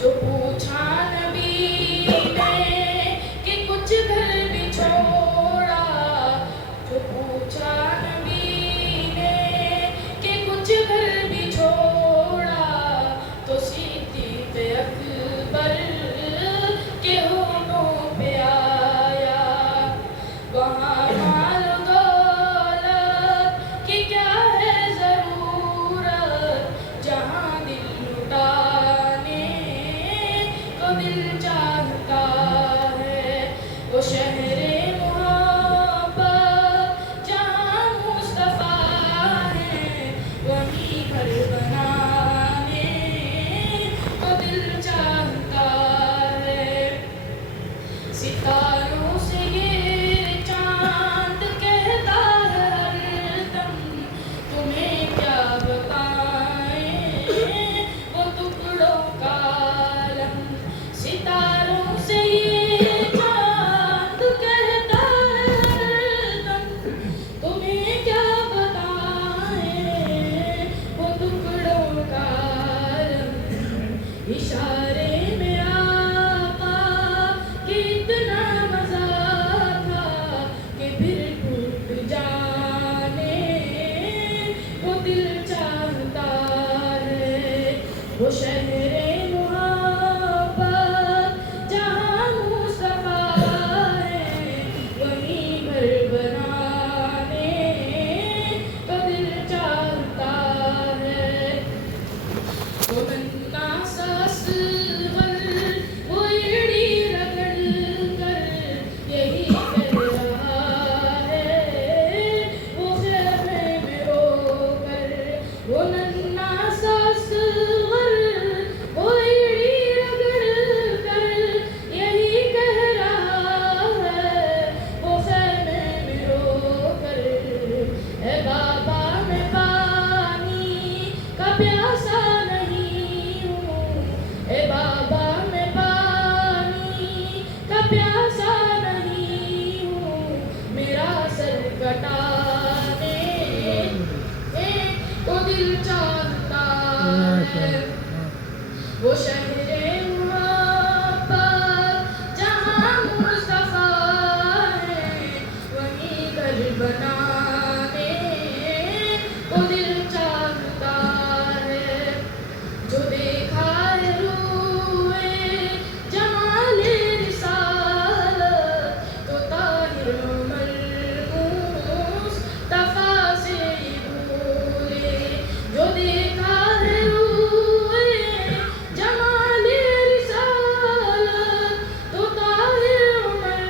جو پوچھا نبی نے کہ کچھ گھر بھی چھوڑا، جو پوچھا نبی نے کہ کچھ گھر بھی چھوڑا، تو صدیق اکبر کے ہونوں پہ آیا۔ وہاں مال و دولت کی کیا ہے ضرورت، جہاں دل لٹانے کو دل چاہتا ہے۔ وہ شہر محبت جہاں مصطفیٰ ہے، وہیں گھر بنانے کو دل چاہتا ہے۔ ستاروں سے یہ چاند کہتا ہے ہر دم، تمہیں کیا بتائیں وہ ٹکڑوں کا عالم۔ ستاروں سے یہ چاند کہتا ہے ہر دم، تمہیں کیا بتائیں وہ ٹکڑوں کا عالم۔ اشارے میں آقا کہ اتنا مزہ تھا کہ پھر ٹوٹ جانے وہ دل چاہتا ہے۔ وہ شہر محبت جہاں مصطفیٰ ہے، وہیں گھر بنانے کو دل چاہتا ہے۔ وہ ننھا سا اصغر وہ ایڑی رگڑ کر یہی کہہ رہا ہے وہ خیمے میں رو کر۔ وہ ننھا سا اصغر وہ ایڑی رگڑ کر یہی کہہ رہا ہے وہ خیمے میں رو کر۔ اے بابا میں پانی کا پیاسا نہیں ہوں، اے بابا میں پانی کا پیاسا نہیں ہوں، میرا سر کٹانے کو دل چاہتا ہے۔ وہ شہر محبت جہاں مصطفیٰ ہے، وہیں گھر بنانے کو دل چاہتا ہے۔ جو دیکھا ہے روئے جمال رسالت، تو طاہر عمر مصطفیٰ سے ہی بھولے۔ جو دیکھا ہے روئے جمال رسالت، تو طاہر عمر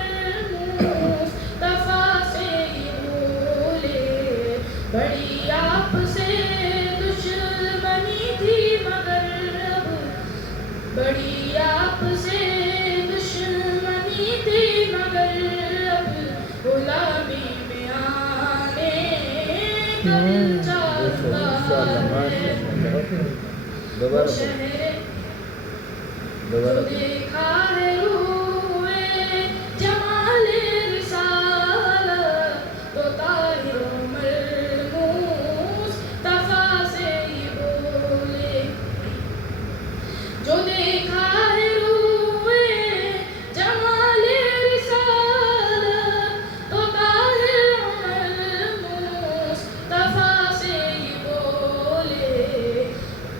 مصطفیٰ سے ہی بھولے۔ بڑی آپ سے دشمنی تھی مگر اب، بڑی آپ سے دشمنی تھی مگر اب، غلامی میں آنے کا دل چاہتا ہے۔ وہ شہر جو دیکھا ہے روئے جمال رسالت، تو طاہر عمر مصطفیٰ سے ہی بولے۔ جو دیکھا ہے روئے جمال رسالت، تو طاہر عمر مصطفیٰ سے ہی بولے۔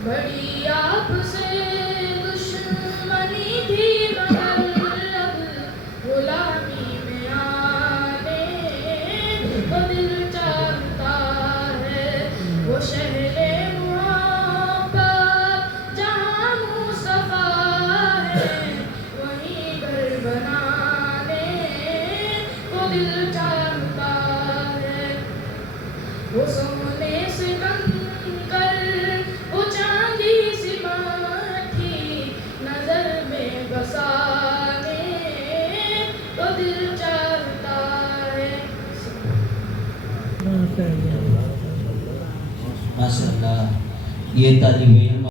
بڑی آپ سے دشمنی تھی مگر اب، غلامی میں آنے کو دل چاہتا ہے۔ وہ شہر محبت جہاں مصطفیٰ ہے، وہیں گھر بنانے کو دل چاہتا ہے۔ وہ سونے سے کنکر وہ چاندی سی مٹی نظر میں بسانے کو دل چاہتا ہے۔ ماشاء اللہ، یہ طالب علم